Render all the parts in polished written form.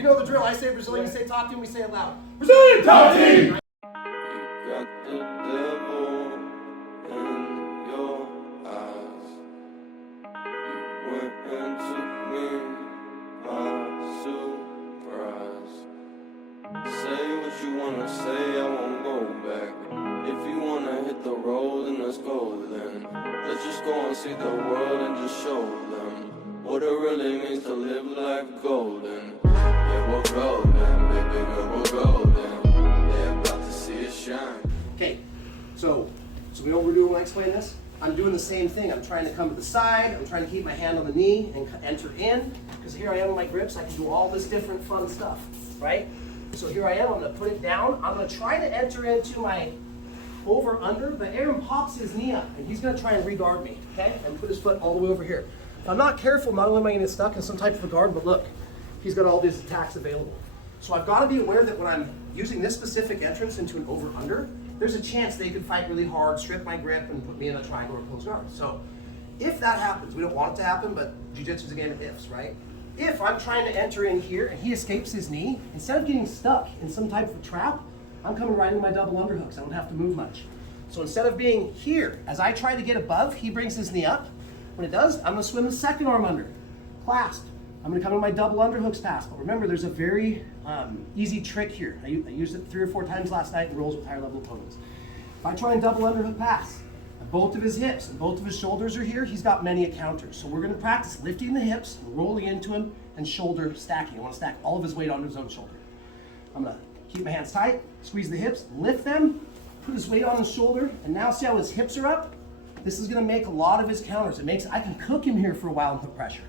You know the drill. I say Brazilian, you say top team, we say it loud. Brazilian top team! You got the devil in your eyes. You went and took me by surprise. Say what you wanna say, I won't go back. If you wanna hit the road, then let's go then. Let's just go and see the world and just show them what it really means to live life golden. Yeah, we're golden, baby girl, we're golden. They're about to see it shine. Okay, so we know what we're doing when I explain this? I'm doing the same thing. I'm trying to come to the side, I'm trying to keep my hand on the knee and enter in, because here I am with my grips, I can do all this different fun stuff, right? So here I am, I'm gonna put it down, I'm gonna try to enter into my over under, but Aaron pops his knee up and he's gonna try and re-guard me, okay? And put his foot all the way over here. If I'm not careful, not only am I gonna get stuck in some type of a guard, but look, he's got all these attacks available. So I've gotta be aware that when I'm using this specific entrance into an over under, there's a chance they could fight really hard, strip my grip, and put me in a triangle or closed guard. So if that happens, we don't want it to happen, but jiu-jitsu is a game of ifs, right? If I'm trying to enter in here and he escapes his knee, instead of getting stuck in some type of a trap, I'm coming right into my double underhooks. I don't have to move much. So instead of being here, as I try to get above, he brings his knee up. When it does, I'm gonna swim the second arm under, clasped. I'm gonna come in my double underhooks pass. But remember, there's a very easy trick here. I used it 3 or 4 times last night in rolls with higher level opponents. If I try and double underhook pass, both of his hips and both of his shoulders are here, he's got many counters. So we're gonna practice lifting the hips, rolling into him, and shoulder stacking. I wanna stack all of his weight onto his own shoulder. I'm gonna keep my hands tight, squeeze the hips, lift them, put his weight on his shoulder, and now see how his hips are up? This is gonna make a lot of his counters. I can cook him here for a while and put pressure.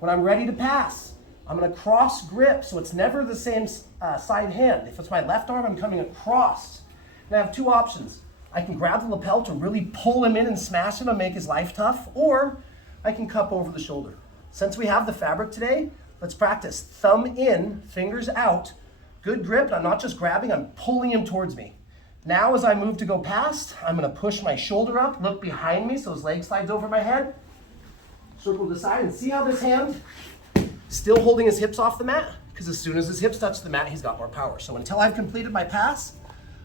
When I'm ready to pass, I'm gonna cross grip, so it's never the same side hand. If it's my left arm, I'm coming across. And I have 2 options. I can grab the lapel to really pull him in and smash him and make his life tough, or I can cup over the shoulder. Since we have the fabric today, let's practice thumb in, fingers out, good grip, and I'm not just grabbing, I'm pulling him towards me. Now as I move to go past, I'm gonna push my shoulder up, look behind me so his leg slides over my head, circle to the side, and see how this hand, still holding his hips off the mat, because as soon as his hips touch the mat, he's got more power. So until I've completed my pass,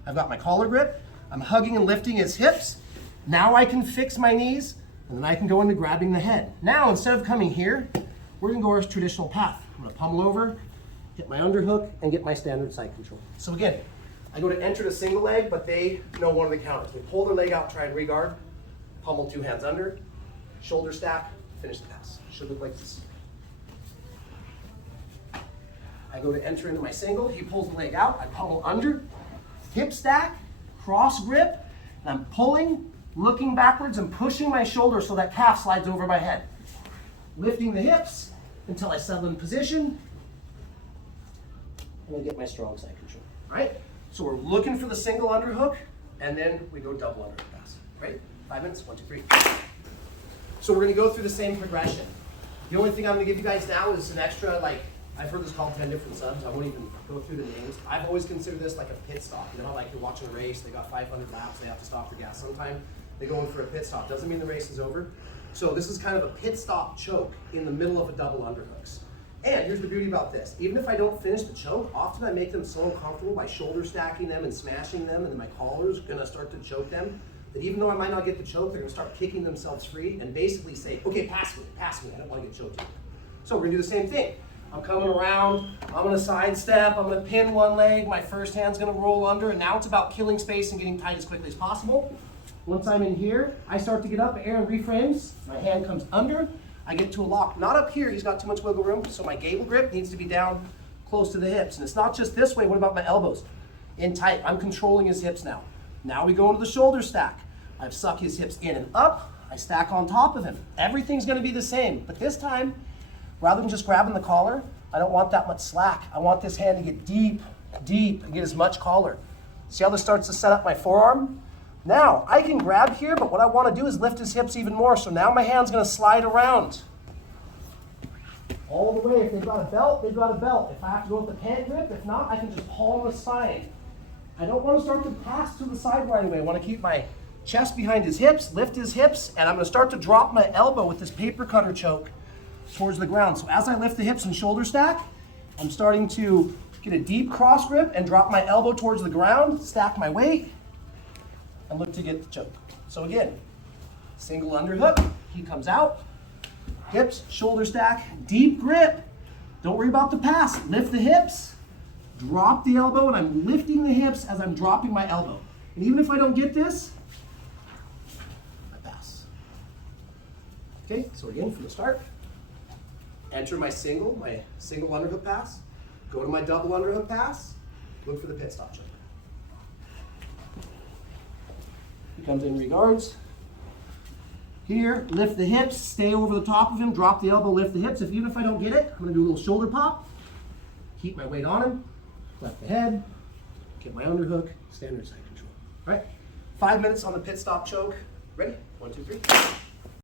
I've got my collar grip, I'm hugging and lifting his hips. Now I can fix my knees, and then I can go into grabbing the head. Now, instead of coming here, we're gonna go our traditional path. I'm gonna pummel over, hit my underhook, and get my standard side control. So again, I go to enter the single leg, but they know one of the counters. We pull their leg out, try and re-guard, pummel 2 hands under, shoulder stack, finish the pass. Should look like this. I go to enter into my single, he pulls the leg out, I pummel under, hip stack, cross grip, and I'm pulling, looking backwards and pushing my shoulder so that calf slides over my head. Lifting the hips until I settle in position, and I get my strong side control, all right? So we're looking for the single underhook, and then we go double underhook pass, right? 5 minutes, 1, 2, 3. So we're gonna go through the same progression. The only thing I'm gonna give you guys now is an extra, I've heard this called 10 different subs. I won't even go through the names. I've always considered this like a pit stop. You know, like you're watching a race, they got 500 laps, they have to stop for gas sometime. They go in for a pit stop. Doesn't mean the race is over. So this is kind of a pit stop choke in the middle of a double underhooks. And here's the beauty about this. Even if I don't finish the choke, often I make them so uncomfortable by shoulder stacking them and smashing them, and then my collar's gonna start to choke them, that even though I might not get the choke, they're gonna start kicking themselves free and basically say, okay, pass me, I don't wanna get choked. So we're gonna do the same thing. I'm coming around, I'm gonna sidestep, I'm gonna pin one leg, my first hand's gonna roll under, and now it's about killing space and getting tight as quickly as possible. Once I'm in here, I start to get up, Aaron reframes, my hand comes under, I get to a lock. Not up here, he's got too much wiggle room, so my gable grip needs to be down close to the hips. And it's not just this way, what about my elbows? In tight, I'm controlling his hips now. Now we go into the shoulder stack. I've sucked his hips in and up, I stack on top of him. Everything's gonna be the same, but this time, rather than just grabbing the collar, I don't want that much slack. I want this hand to get deep, and get as much collar. See how this starts to set up my forearm? Now, I can grab here, but what I want to do is lift his hips even more. So now my hand's going to slide around. All the way. If they've got a belt, they've got a belt. If I have to go with the pant grip, if not, I can just palm the spine. I don't want to start to pass to the side right away. I want to keep my chest behind his hips, lift his hips, and I'm going to start to drop my elbow with this paper cutter choke towards the ground. So as I lift the hips and shoulder stack, I'm starting to get a deep cross grip and drop my elbow towards the ground, stack my weight, and look to get the choke. So again, single underhook, he comes out, hips, shoulder stack, deep grip. Don't worry about the pass. Lift the hips, drop the elbow, and I'm lifting the hips as I'm dropping my elbow. And even if I don't get this, I pass. Okay, so again, from the start, enter my single underhook pass, go to my double underhook pass, look for the pit stop choke. He comes in regards. Here, lift the hips, stay over the top of him, drop the elbow, lift the hips. Even if I don't get it, I'm gonna do a little shoulder pop, keep my weight on him, clap the head, get my underhook, standard side control. All right, 5 minutes on the pit stop choke. Ready? 1, 2, 3.